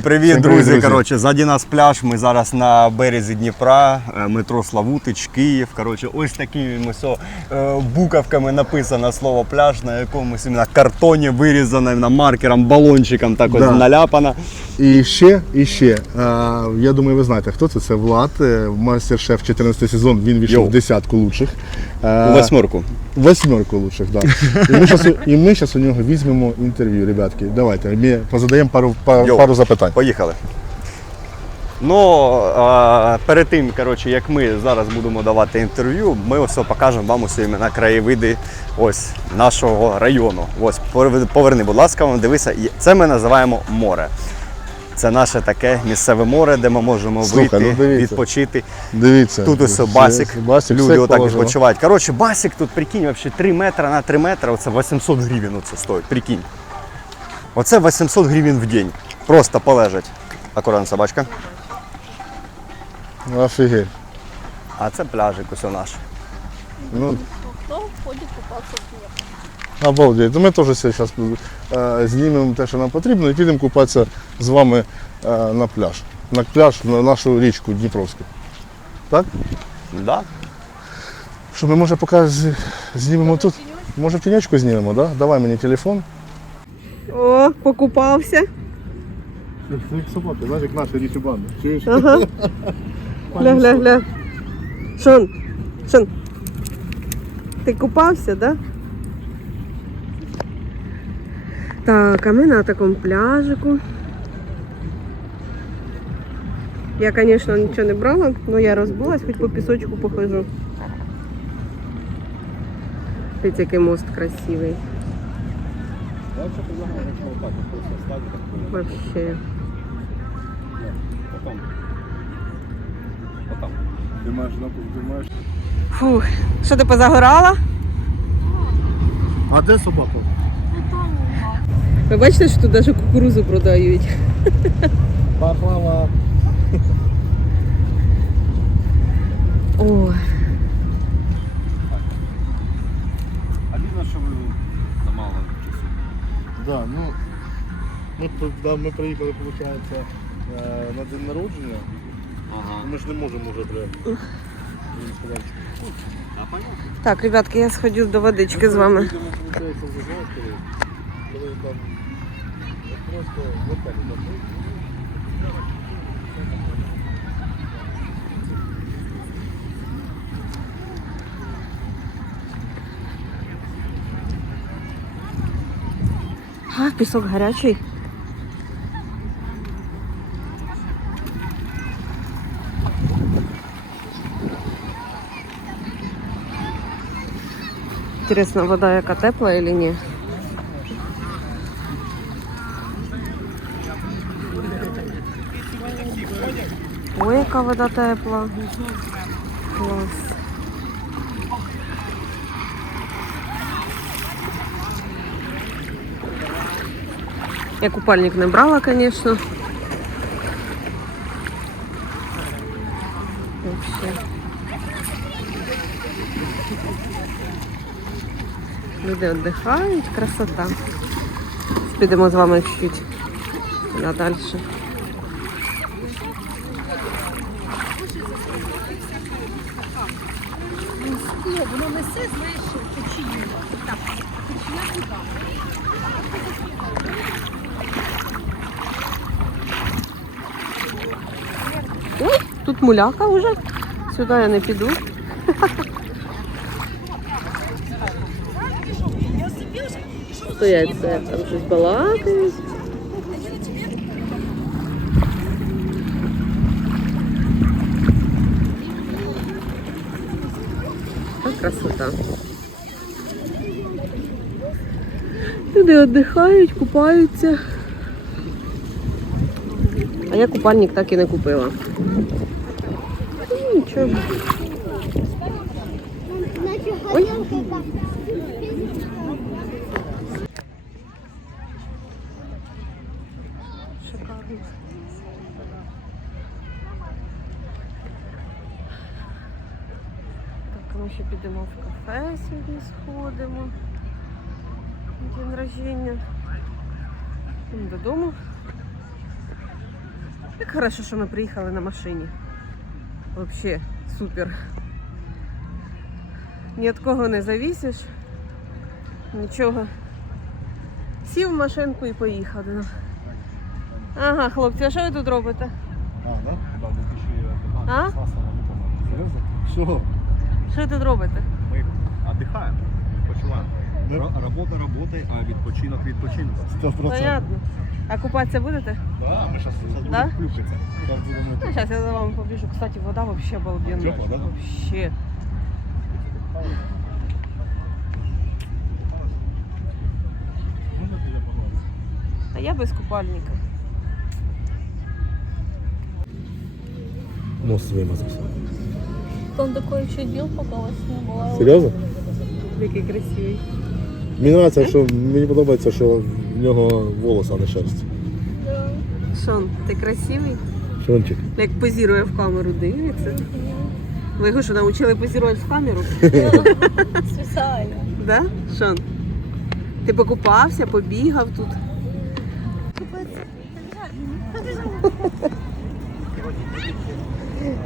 Привіт, друзі. Коротше, ззаді нас пляж. Ми зараз на березі Дніпра, е, метро Славутич, Київ. Коротше, ось такими ось, е, буковками написано слово пляж, на якомусь на картоні вирізано, на маркером, балончиком так ось Да. наляпано. І ще, і ще. е, я думаю, ви знаєте, хто це? Це Влад, е, мастер-шеф 14 сезон. Він війшов в десятку лучших. Е, У восьмерку. Восьмерку лучших, так. Да. І ми зараз і ми щас у нього візьмемо інтерв'ю, ребятки. Давайте, ми позадаємо пару, па- Йоу. пару запитань. Поїхали. Ну, е, перед тим, коротше, як ми зараз будемо давати інтерв'ю, ми ось покажемо вам усі імена краєвиди ось нашого району. Ось повер- поверни, будь ласка, вон, дивися. Це ми називаємо море. Це наше таке місцеве море, де ми можемо Слухай, вийти, ну дивіться. відпочити. Дивіться. Тут ось басик, басик люди отак положено. відпочивають. Коротше, басик тут, прикинь, взагалі 3 метри на 3 метри, оце 800 гривень оце стоїть, прикинь. Оце 800 гривень в день. Просто полежать. Акуратно, собачка. Офігеть. А це пляжик ось наш. Ну, Кто ходит купаться в Днепр? Обалдеть. Ми теж зараз е, знімемо те, що нам потрібно, і підемо купатися з вами е, на пляж. На пляж, на нашу річку Дніпровську. Так? Да? Що ми може поки знімемо тут? Може в тіньочку знімемо, да? Давай мені телефон. О, покупався. Це як собака, знаєш, як наша річі банда. Чуєш? Ага. Гля, гля, гля. Шон, Шон. Ти купався, да? Так, а ми на такому пляжику. Я, звісно, нічого не брала, але я розбулась, хоч по пісочку похожу. Дивіться, який мост красивий. Вообще. Фух, що ти позагорала? А де собака? Ви бачите, що тут навіть кукурузу продають. Пахлава. Ой. Обідно, що ви замало часу. Да, ну, ми, тут, да, ми приїхали, виходить, на день народження. Ага. Ми ж не можемо вже прям. він сказав, А понятно. Так, ребятки, я сходю до водички з вами. Їдемо, виходить, за завтра, коли там от просто в готелі там. А, пісок гарячий. Интересно, вода яка тепла или ні? Яка вода тепла. Клас. Я купальник не брала. Вообще. Люди віддихають, красота. Підемо з вами чуть на далі. Воно несе, знаєш, течію. Так, течія туди. Ой, тут муляка вже. Сюди я не піду. Стоять це, там щось балакають. Красота. Люди віддихають, купаються. А я купальник так і не купила. Ну, нічого. Ой. Шикарно. Так, ми ще підемо в кафе сьогодні сходимо. День рождення. Додому. Як хорошо, що ми приїхали на машині. Взагалі супер. Ні від кого не завісиш. Нічого. Сів в машинку і поїхали. Ну. Ага, хлопці, а що ви тут робите? А, да? А? Серйозно? Що? Що ви тут робите? Віддихаємо, відпочиваємо. Да? Ро- Робота роботи, а відпочинок відпочинок. Сто процентів. Понятно. А купатися будете? Да, ми зараз Да? будемо Ну, сейчас я за вами побежу. Кстати, вода вообще обалденная. Тёплая, да? Вообще. А я без купальника. Нос вимазався. Там такой еще дел пока вас не было. Серйозно? Який красивий. Мені подобається, що мені подобається, що в нього волос, а не шерсть. Шон, ти красивий? Шончик. Як позірує в камеру, дивиться. Ви його що, навчили позірувати в камеру? Специально. Да? Шон? Ти покупався, побігав тут.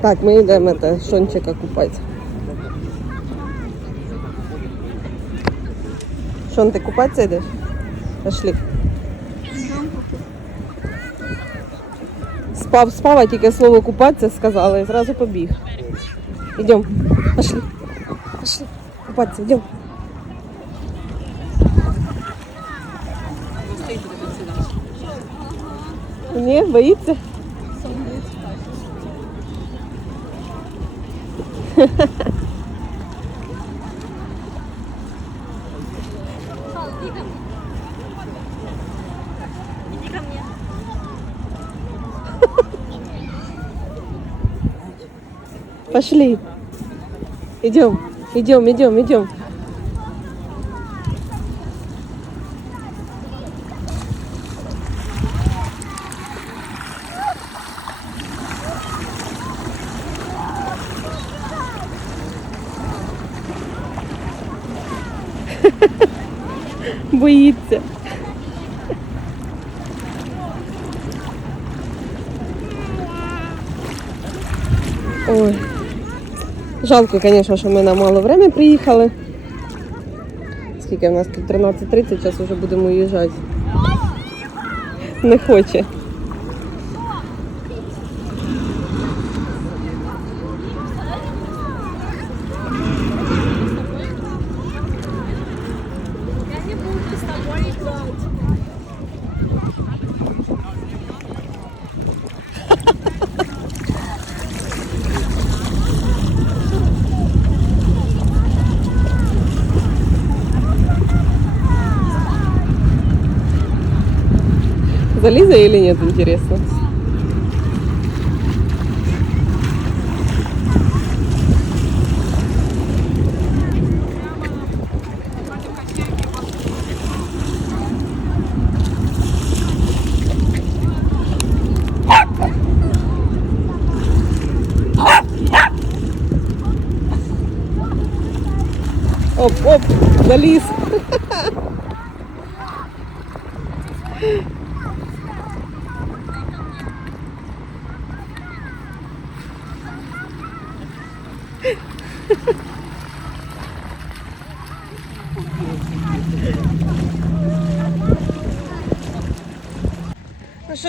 Так, ми йдемо Шончика купати. Шон, ти купатися йдеш? Пошли. Спав, спав, а тільки слово купатися сказала і зразу побіг. Йдемо. Пошли. Пошли. Купатися, йдемо. Ні, боїться. Иди Пошли. Идем, идем, идем, идем. Боїться. Ой. Жалко, звісно, що ми на мало время приїхали. Скільки в нас тут 13.30, зараз вже будемо їжджати. Не хоче. Заліза или нет, интересно? Оп, оп, заліз.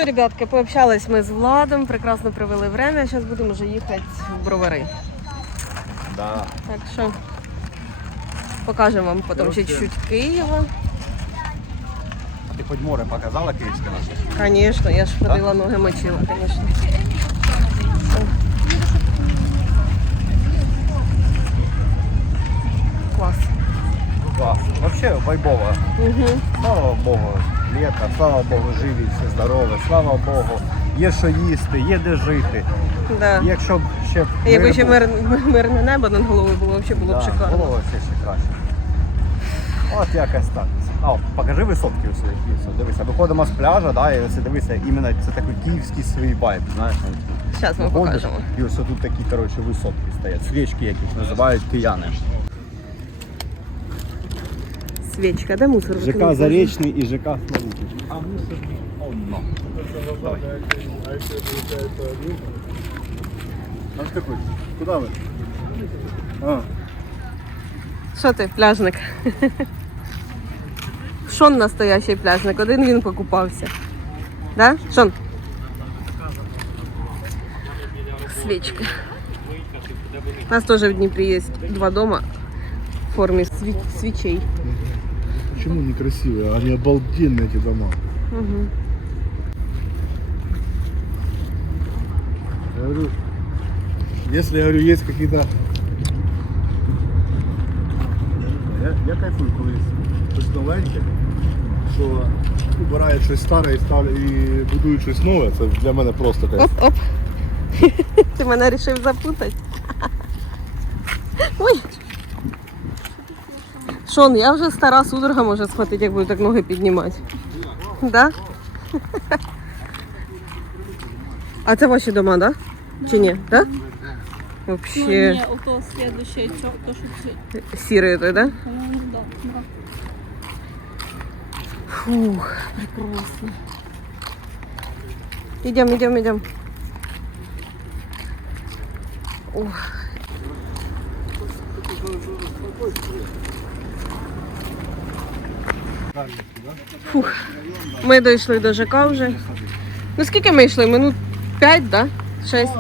ребятки, пообщались ми з Владом, прекрасно провели время. Зараз будемо вже їхати в бровари. Да. Так що покажемо вам потім ще чуть-чуть Києва. А ти хоч море показала київське наше? Звісно, я ж ходила, ноги мочила, звісно. Клас. Клас. Вообще вайбово. Угу. Слава Богу, літо, слава Богу, живі, всі здорові, слава Богу. Є що їсти, є де жити. Да. Якщо б ще б Якби ще був, мир, мирне небо над головою було, взагалі було б да, шикарно. було все ще краще. От якось так. А, покажи висотки ось які. Дивися, виходимо з пляжа, да, і ось дивися, іменно це такий київський свій вайб, знаєш. Зараз ми Виходиш, покажемо. І ось тут такі, коротше, висотки стоять, свічки, яких називають кияни. Свічка, де мусор? ЖК викинути? Заречний і ЖК Славутич. А мусор онно. назад, а если, а если получается один? А ты какой? Куда вы? А, Що ти, пляжник? Шон настоящий пляжник, один він покупався. Да? Шон? Свічки. У нас теж в Дніпрі є два дома в формі сві- свічей. почему некрасивые? Они обалденные эти дома. Угу. Я говорю, если, я говорю, есть какие-то... Я, я кайфую, коли є щось новеньке, що убирають щось старе і, ставлять, і будують щось нове, це для мене просто кайф. Оп-оп. Ти мене вирішив запутати. Шон, я вже стара судорога може схватити, як буду так ноги піднімати. Да? А це ваші дома, да? Чи ні? Да? Ну, Вообще не, ото следующее, то, то что ты... сірий той, да? По-моему, да, да. Фух, прекрасно. Идем, идем, идем. Ох. Фух. Ми дійшли до ЖК вже. Ну скільки ми йшли? Минут 5, да? 6?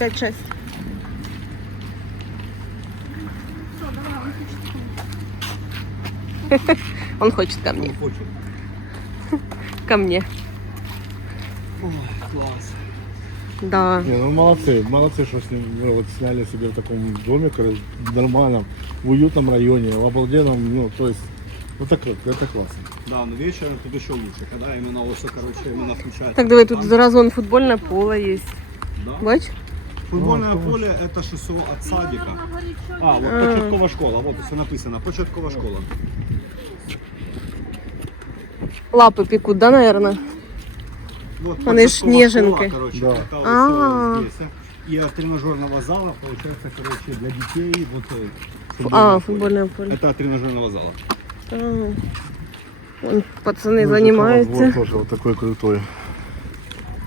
5-6. Он хочет ко мне. Ко мне. Клас. Да. Не, ну молодцы, молодцы, что с ним ну, вот сняли себе в таком доме, короче, нормальном, в уютном районе, в обалденном, ну, то есть, вот так вот, это классно. Да, но вечером тут еще лучше, когда именно вот, короче, именно включается. Так, давай, тут зразу вон футбольне поле є. Да. Бач? Футбольное поле это ШСО от садика. А, вот А. початкова школа, вот все написано, початкова школа. Лапи пекут, да, наверное? Вот Вони ж початкова ніженки. школа, короче, Да. это вот А. всё здесь. И от тренажерного зала, получается, короче, для детей, вот э, А, футбольное поле. футбольне поле. Это от тренажерного зала. А. Вон пацани Ну, займаються. Вот тоже вот такой крутой.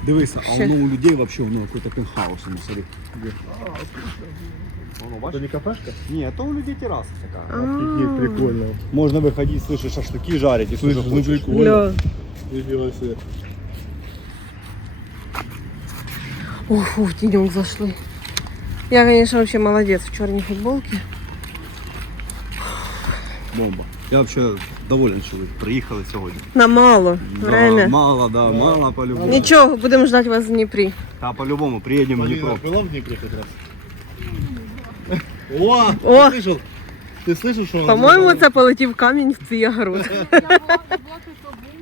Дивися, а воно у людей вообще воно какой-то пентхаус, ну, смотри. Воно, Это бачиш? не кафешка? Ні, то у людей терраса така. Офигеть, прикольно. Можно выходить, слышишь, шашлыки жарить, если Слышишь, ну прикольно. Ля. Нифига себе. Ух, ух, тенек зашли. Я, конечно, вообще молодец в черной футболке. Бомба. Я вообще доволен, що ви приїхали сьогодні. На мало Да, время. мало, да, мало по-любому. Нічого, будемо ждати вас в Дніпрі. Та по-любому приїдемо в Полина Дніпро. была в Днепре как раз? О, О! ты слышал? Ты слышал, что он По-моєму, сказал? це полетів камінь в твій огород. Я была в блоке, то бумані, і то так.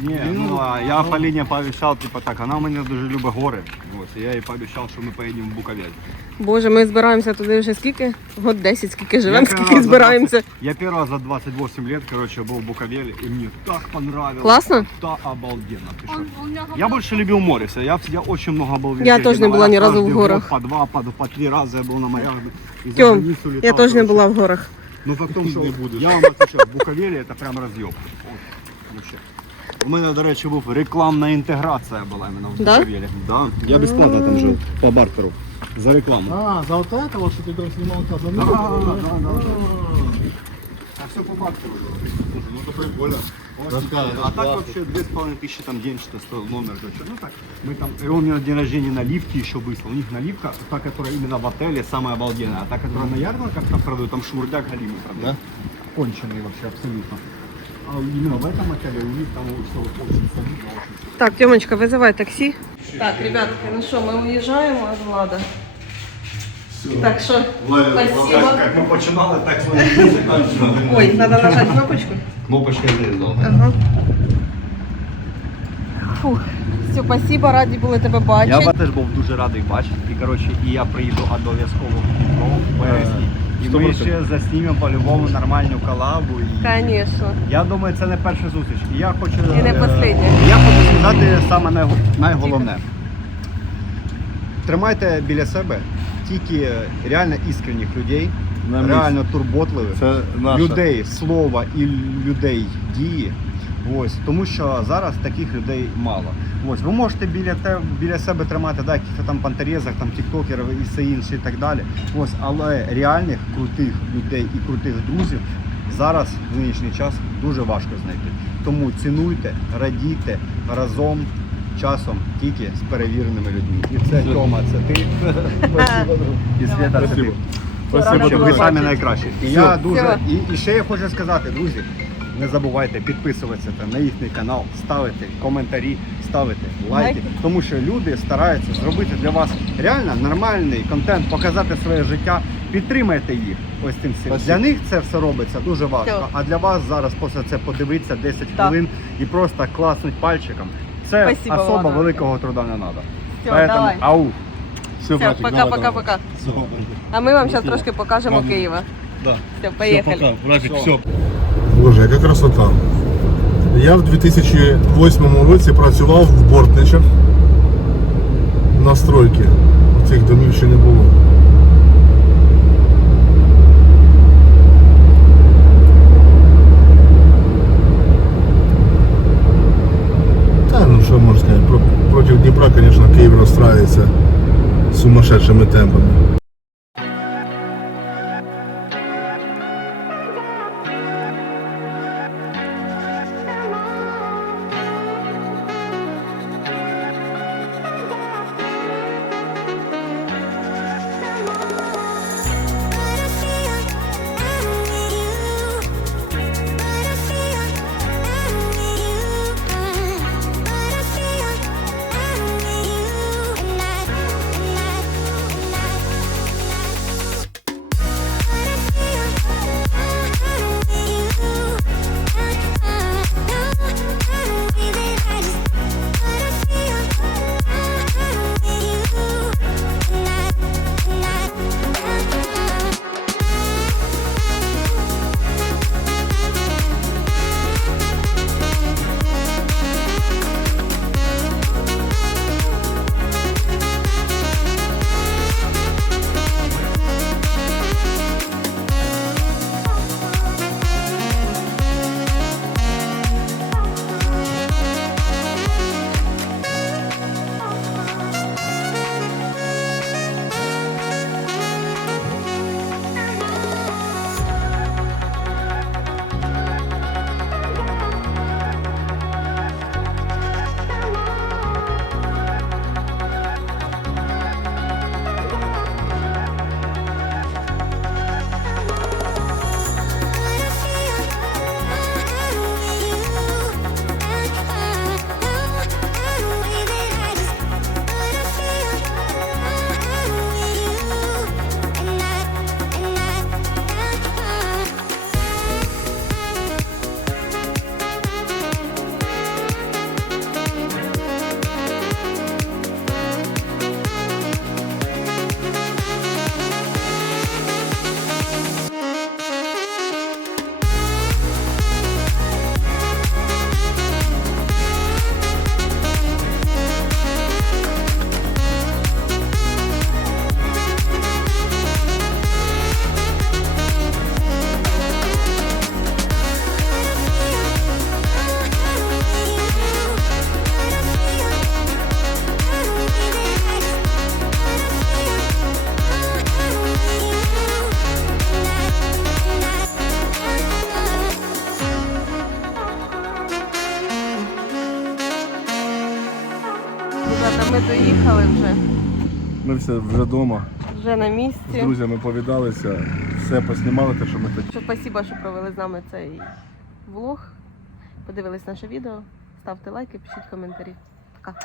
Ні, ну а я Поліні пообіцяв, типу так, вона мене дуже любить гори. Ось, і я їй пообіцяв, що ми поїдемо в Буковель. Боже, ми збираємося туди вже скільки? Год 10, скільки живемо, Я скільки перший збираємося. раз за 20 Я первый раз за 28 лет, короче, был в Буковеле, и мне так понравилось. Классно? Да, обалденно. Ты Он, что? он меня Я больше любил море. всё. Я, я очень много был везде. Я где тоже не на была ни морях. разу в Каждый горах. год По два, по, по три раза я был на морях. и за Тьом, границу летал, я теж не короче. була в горах. Ну факт в тому, що Не будеш. я вам отвечаю, в Буковелі це прям роз'єб. От, вообще. У мене, до речі, був рекламна інтеграція була іменно в Да? Буковелі. Да? Я безплатно там жив по бартеру. За рекламу. А, за вот это вот, что ты там снимал там? Да, да, да, да. А все по бартеру. Ну это прикольно. Рассказывай, А так классно. вообще две с половиной тысячи там день что стоил номер. короче. Ну так, мы там, и он мне на день рождения наливки еще выслал. У них наливка, та, которая именно в отеле, самая обалденная. А та, которая на ярмарках там продают, там шмурдяк галимый продают. Конченый вообще абсолютно. А именно в этом отеле у них там все очень солидно, очень Так, Тьомочка, визивай таксі. Так, ребятки, ну що, ми уїжджаємо від Влада. Так що, спасибо. Как мы починали, так мы Ой, треба нажати кнопочку. Кнопочка здесь, да. Ага. Фух. Все, спасибо, раді були тебе Я бачити. вас теж був дуже радий бачити. І коротше, і я приїду обов'язково в Дніпро в березні. І ми ще заснімемо по-любому нормальну колабу. І... Звісно. Я думаю, це не перша зустріч. І я хочу. І не е, последня. Я хочу сказати саме най- найголовне. Тримайте біля себе тільки реально іскренніх людей, На місці. реально турботливих, Це наша. людей слова і людей дії. Ось, тому що зараз таких людей мало. Ось, ви можете біля, те, біля себе тримати да, якихось там пантерезах, там тіктокерів і все інше і так далі. Ось, але реальних крутих людей і крутих друзів зараз в нинішній час дуже важко знайти. Тому цінуйте, радійте разом. Часом тільки з перевіреними людьми. І це Тьома, це ти. І Свята, це ти. Ви самі найкращі. І я дуже і, і ще я хочу сказати, друзі, не забувайте підписуватися там на їхній канал, ставити коментарі, ставити лайки, Лайки. тому що люди стараються зробити для вас реально нормальний контент, показати своє життя. Підтримайте їх ось цим всім. Для них це все робиться дуже важко. Все. А для вас зараз просто це подивитися 10 Так. хвилин і просто класнуть пальчиком. Це Спасибо вам особо великого труда не треба. Все, давай. ау. Все, Все, братик, пока, давай, пока, давай. пока. Все. А ми вам зараз трошки покажемо Ладно. Києва. Да. Все, поїхали. Все, пока. Братик, Все. все. Боже, яка красота. Я в 2008 році працював в Бортничах на стройці. Цих домів ще не було. Та ну що можна сказати, про- проти Дніпра, звісно, Київ розстраюється сумасшедшими темпами. Ми доїхали вже. Ми все вже вдома. Вже на місці. З друзями повідалися, все поснімали, те, що ми хотіли. Що спасибо, що провели з нами цей влог. Подивились наше відео. Ставте лайки, пишіть коментарі. Пока.